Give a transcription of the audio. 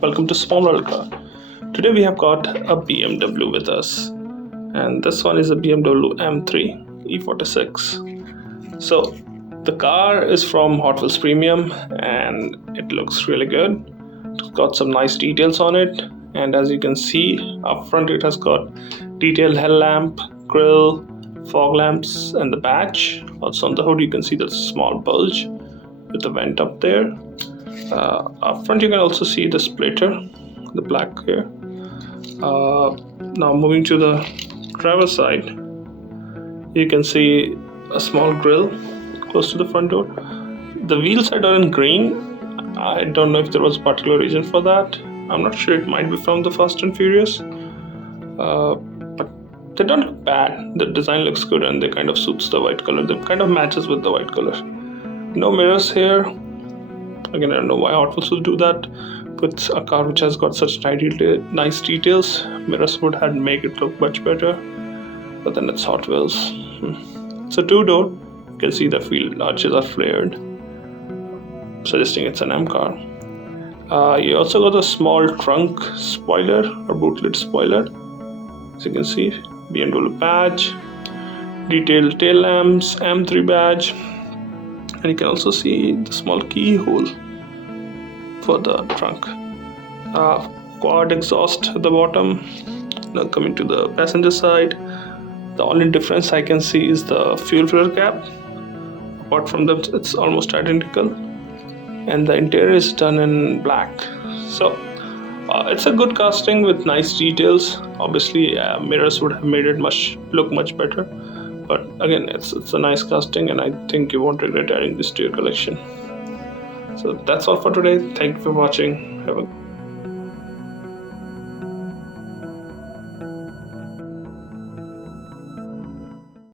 welcome to Small World Car. Today we have got a BMW with us, and this one is a BMW M3 E46. So the car is from Hotwheels Premium and it looks really good. It's got some nice details on it, and as you can see up front it has got detailed headlamp, grille, fog lamps and the badge. Also on the hood you can see the small bulge with the vent up there. Up front you can also see the splitter, the black here. Now moving to the driver's side, you can see a small grille close to the front door. The wheels are done in green. I don't know if there was a particular reason for that. I'm not sure, it might be from the Fast and Furious. But they don't look bad. The design looks good and they kind of suits the white color. They kind of matches with the white color. No mirrors here. Again, I don't know why Hot Wheels would do that with a car which has got such nice details. Mirrors would have made it look much better, but then it's Hot Wheels. It's a two-door. You can see the wheel arches are flared, suggesting it's an M car. You also got a small trunk spoiler or boot lid spoiler. As you can see, BMW badge, detailed tail lamps, M3 badge. And you can also see the small keyhole for the trunk. Quad exhaust at the bottom. Now coming to the passenger side, the only difference I can see is the fuel filler cap. Apart from that, it's almost identical, and the interior is done in black. So it's a good casting with nice details. Obviously mirrors would have made it look much better, but again it's a nice casting, and I think you won't regret adding this to your collection. So that's all for today. Thank you for watching. Have a